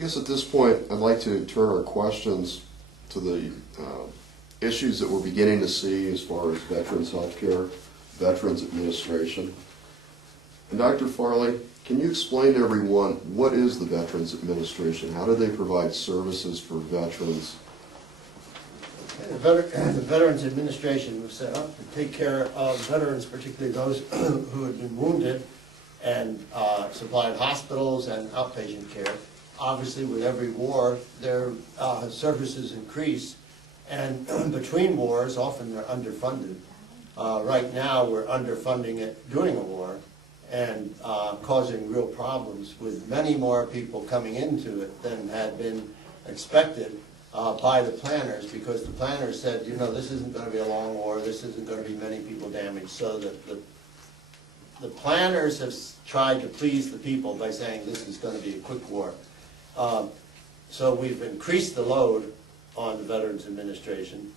guess at this point, I'd like to turn our questions to the issues that we're beginning to see as far as veterans healthcare, Veterans Administration. And Dr. Farley, can you explain to everyone what is the Veterans Administration? How do they provide services for veterans? The Veterans Administration was set up to take care of veterans, particularly those who had been wounded, and supplied hospitals and outpatient care. Obviously, with every war, their services increase, and between wars, often they're underfunded. Right now, we're underfunding it during a war, and causing real problems with many more people coming into it than had been expected by the planners, because the planners said, you know, this isn't going to be a long war, this isn't going to be many people damaged, so that the planners have tried to please the people by saying this is going to be a quick war. So we've increased the load on the Veterans Administration.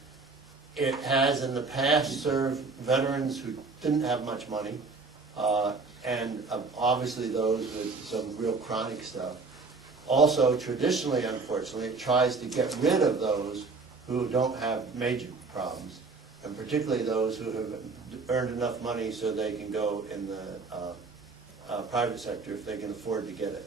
It has in the past served veterans who didn't have much money, and obviously those with some real chronic stuff. Also, traditionally, unfortunately, it tries to get rid of those who don't have major problems, and particularly those who have earned enough money so they can go in the private sector if they can afford to get it.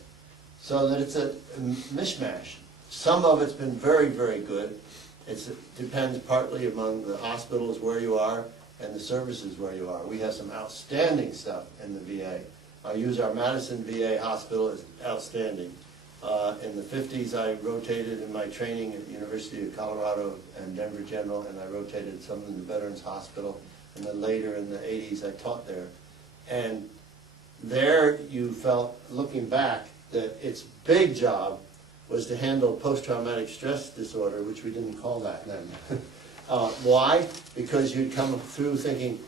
So that it's a mishmash. Some of it's been very, very good. It depends partly among the hospitals where you are and the services where you are. We have some outstanding stuff in the VA. I use our Madison VA hospital as outstanding. In the 50s, I rotated in my training at the University of Colorado and Denver General, and I rotated some in the Veterans Hospital. And then later in the 80s, I taught there. And there you felt, looking back, that its big job was to handle post-traumatic stress disorder, which we didn't call that then. Why? Because you'd come through thinking,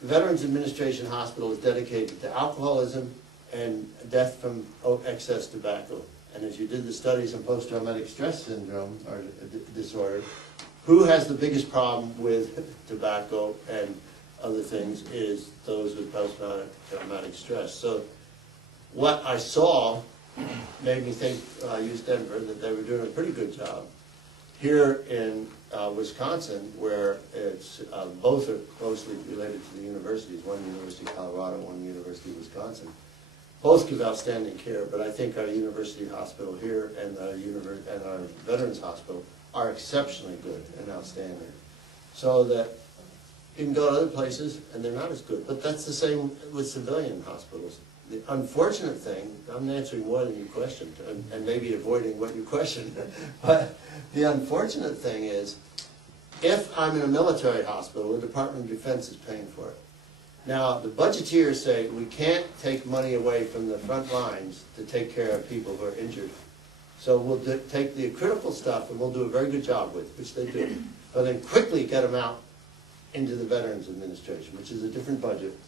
the Veterans Administration Hospital is dedicated to alcoholism and death from excess tobacco. And as you did the studies on post-traumatic stress syndrome or disorder, who has the biggest problem with tobacco and other things is those with post-traumatic stress. So what I saw made me think, I used Denver, that they were doing a pretty good job. Here in Wisconsin, where it's both are closely related to the universities, one University of Colorado, one University of Wisconsin, both give outstanding care, but I think our university hospital here and our Veterans Hospital are exceptionally good and outstanding. So that you can go to other places and they're not as good, but that's the same with civilian hospitals. The unfortunate thing, I'm answering more than you questioned, and maybe avoiding what you questioned, but the unfortunate thing is, if I'm in a military hospital, the Department of Defense is paying for it. Now, the budgeteers say we can't take money away from the front lines to take care of people who are injured. So we'll take the critical stuff, and we'll do a very good job with, which they do, but then quickly get them out into the Veterans Administration, which is a different budget,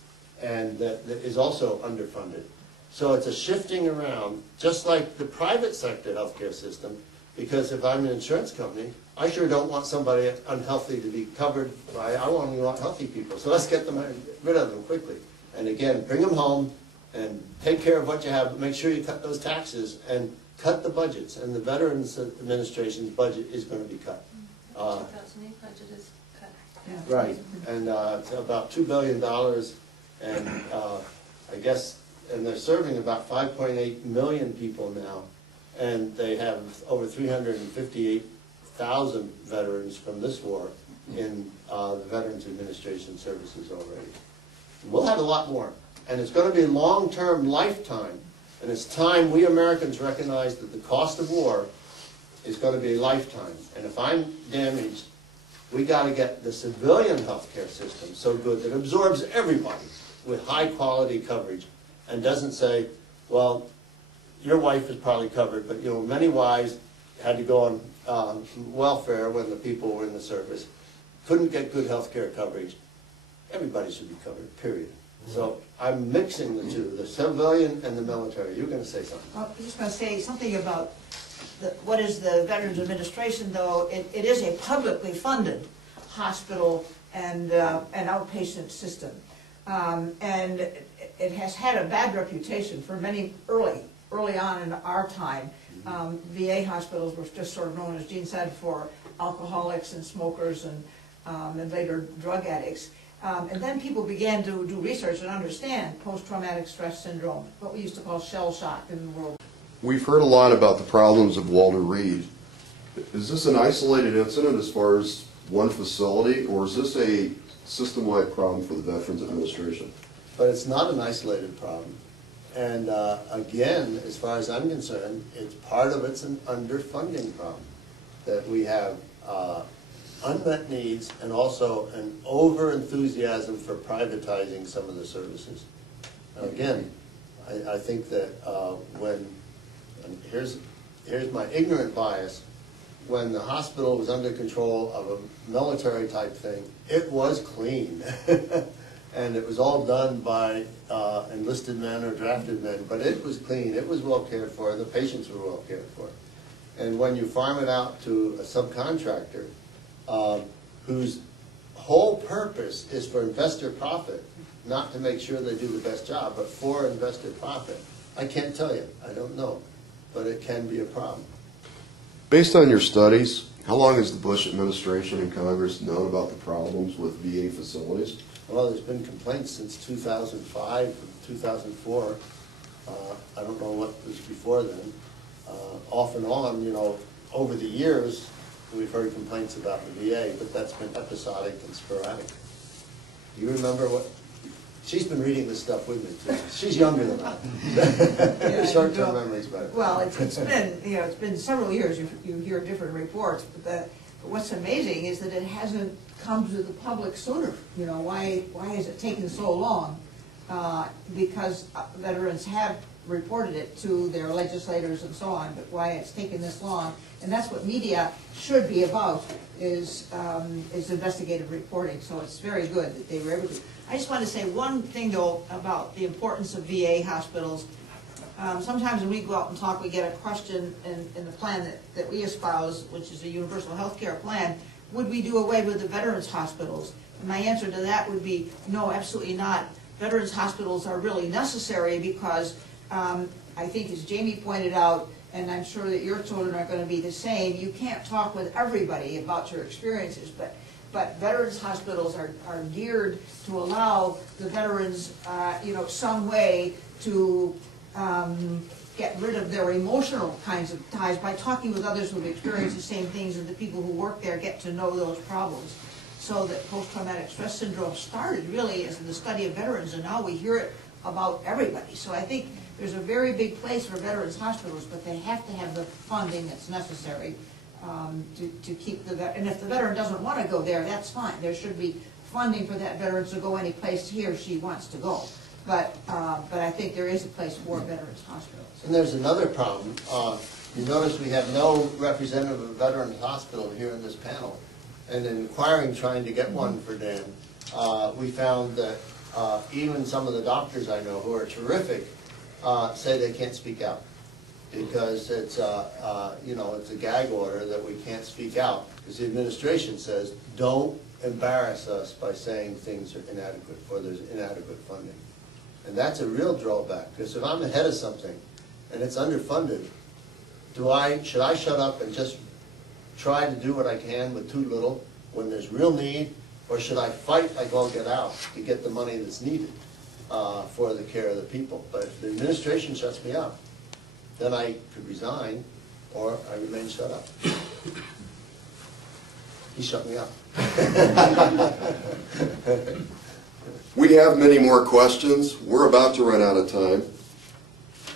and that is also underfunded. So it's a shifting around, just like the private sector healthcare system, because if I'm an insurance company, I sure don't want somebody unhealthy to be covered by, I only want healthy people. So let's get them rid of them quickly. And again, bring them home and take care of what you have, but make sure you cut those taxes and cut the budgets. And the Veterans Administration's budget is going to be cut. 2008 budget is cut. Yeah. Right, and it's about $2 billion. And I guess, and they're serving about 5.8 million people now, and they have over 358,000 veterans from this war in the Veterans Administration services already. And we'll have a lot more, and it's going to be long-term, lifetime, and it's time we Americans recognize that the cost of war is going to be a lifetime. And if I'm damaged, we got to get the civilian healthcare system so good that it absorbs everybody with high-quality coverage, and doesn't say, well, your wife is probably covered, but you know, many wives had to go on welfare when the people were in the service, couldn't get good health care coverage. Everybody should be covered, period. So I'm mixing the two, the civilian and the military. You're going to say something. Well, I was just going to say something about what is the Veterans Administration, though. It is a publicly funded hospital and outpatient system. And it has had a bad reputation for many early on in our time. VA hospitals were just sort of known, as Gene said, for alcoholics and smokers and later drug addicts. And then people began to do research and understand post-traumatic stress syndrome, what we used to call shell shock in the world. We've heard a lot about the problems of Walter Reed. Is this an isolated incident as far as one facility, or is this a system-wide problem for the Veterans Administration? But it's not an isolated problem. And again, as far as I'm concerned, it's part of it's an underfunding problem. That we have unmet needs and also an over-enthusiasm for privatizing some of the services. Now, again, I think that and here's my ignorant bias, when the hospital was under control of a military type thing, it was clean. And it was all done by enlisted men or drafted men, but it was clean, it was well cared for, and the patients were well cared for. And when you farm it out to a subcontractor whose whole purpose is for investor profit, not to make sure they do the best job, but for investor profit, I can't tell you, I don't know, but it can be a problem. Based on your studies, how long has the Bush administration and Congress known about the problems with VA facilities? Well, there's been complaints since 2005, 2004. I don't know what was before then. Off and on, you know, over the years, we've heard complaints about the VA, but that's been episodic and sporadic. Do you remember what? She's been reading this stuff with me too. She's younger than I. Short-term memory's better. Well, it's been, you know, it's been several years. You hear different reports, but what's amazing is that it hasn't come to the public sooner. You know, why has it taken so long? Because veterans have reported it to their legislators and so on, but why it's taken this long, and that's what media should be about, is investigative reporting. So it's very good that they were able to. I just want to say one thing though about the importance of VA hospitals. Sometimes when we go out and talk, we get a question in the plan that we espouse, which is a universal health care plan. Would we do away with the veterans hospitals? And my answer to that would be no, absolutely not. Veterans hospitals are really necessary because I think, as Jamie pointed out, and I'm sure that your children are going to be the same, you can't talk with everybody about your experiences, but veterans hospitals are geared to allow the veterans, you know, some way to get rid of their emotional kinds of ties by talking with others who've experienced the same things, and the people who work there get to know those problems. So that post-traumatic stress syndrome started really as the study of veterans, and now we hear it about everybody. So I think there's a very big place for veterans hospitals, but they have to have the funding that's necessary to keep the vet. And if the veteran doesn't want to go there, that's fine. There should be funding for that veteran to go any place he or she wants to go. But I think there is a place for veterans hospitals. And there's another problem. You notice we have no representative of a veterans hospital here in this panel. And in inquiring, trying to get one for Dan, we found that even some of the doctors I know who are terrific say they can't speak out because it's you know, it's a gag order that we can't speak out because the administration says don't embarrass us by saying things are inadequate or there's inadequate funding. And that's a real drawback, because if I'm ahead of something and it's underfunded, should I shut up and just try to do what I can with too little when there's real need, or should I fight like all get out to get the money that's needed for the care of the people? But if the administration shuts me up, then I could resign or I remain shut up. He shut me up. We have many more questions. We're about to run out of time.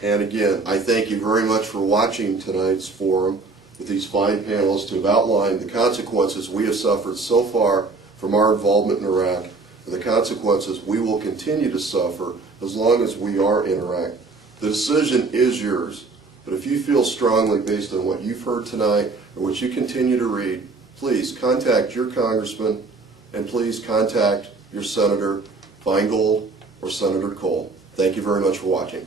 And again, I thank you very much for watching tonight's forum with these fine panelists who have outlined the consequences we have suffered so far from our involvement in Iraq and the consequences we will continue to suffer as long as we are in Iraq. The decision is yours, but if you feel strongly based on what you've heard tonight or what you continue to read, please contact your congressman and please contact your Senator Feingold or Senator Cole. Thank you very much for watching.